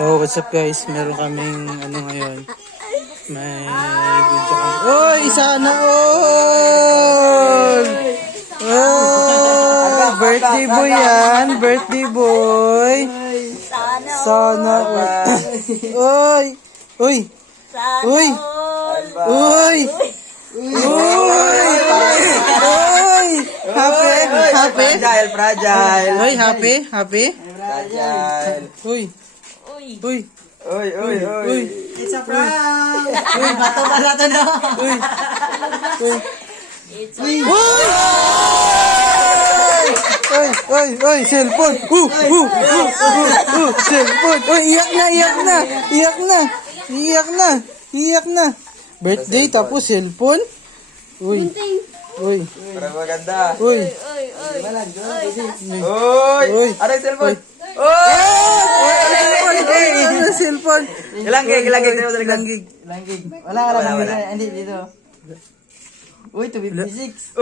So, what's up guys? Meron kaming ngayon. May video kami. Oy! Sana all! Oh! Birthday boy yan! Birthday boy! Sana all! Oy! Uy! Uy! Uy! Uy! Uy! Happy! Happy! Fragile. Uy! Happy! Happy! Fragile. Uy! Uy! Uy, uy, uy. It's a prank! Uy, bato pala to no? Uy! Uy! Uy! Uy! Uy! Uy! Cellphone! Cellphone! Uy! Iyak na! Iyak na! Iyak na! Iyak na! Iyak na! Birthday tapos cellphone? Uy! Uy! Para maganda. Uy! Uy! Ano yung cellphone? Ano cellphone? Ilang gig? Ilang gig? Ilang gig? Langgig. Wala ka lang. Hindi dito. Uy, 256.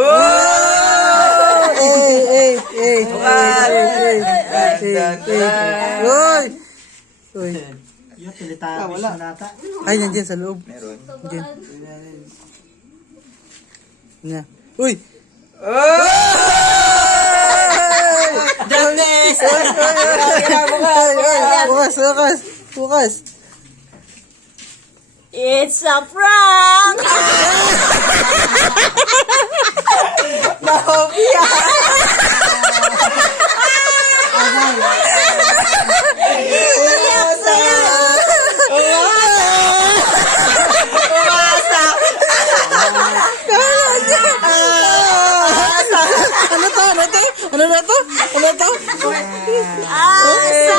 Uy! Uy! Yung Teletubbies na nata. Ay, nandiyan sa loob. Meron. Nandiyan. Nya. Uy! Darkness! Bukas, bukas, bukas. It's a prank! Nahopia! Ano to? Ano to? Ano na to? Ano to? Asa!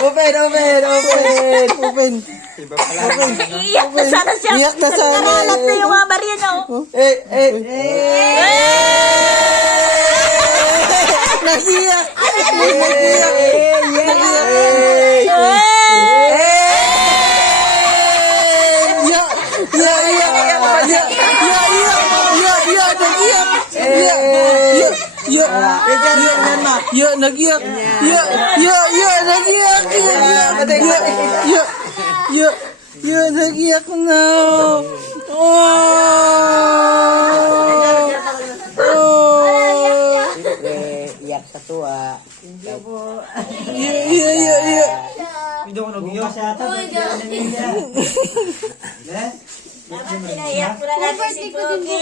Open, open, open. Open. Iyak na sana siya. Iyak na sana. Nakalat na yung mga barya, no? Nag-iyak. Nag-iyak. Nag-iyak. Nag-iyak na. Iyak sa tuwa. Hindi ko Bukas yata. Pinaiyak ko na natin si Pogi.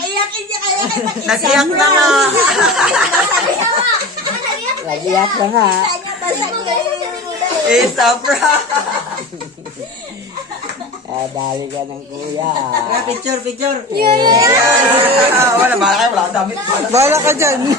Iyakin niya kaya Nag-iyak na nga. Nag-iyak na nga. It's a prank. Dali ka ng kuya. Picture, picture. Wala, bala kayo. Wala damit. Bahala ka dyan.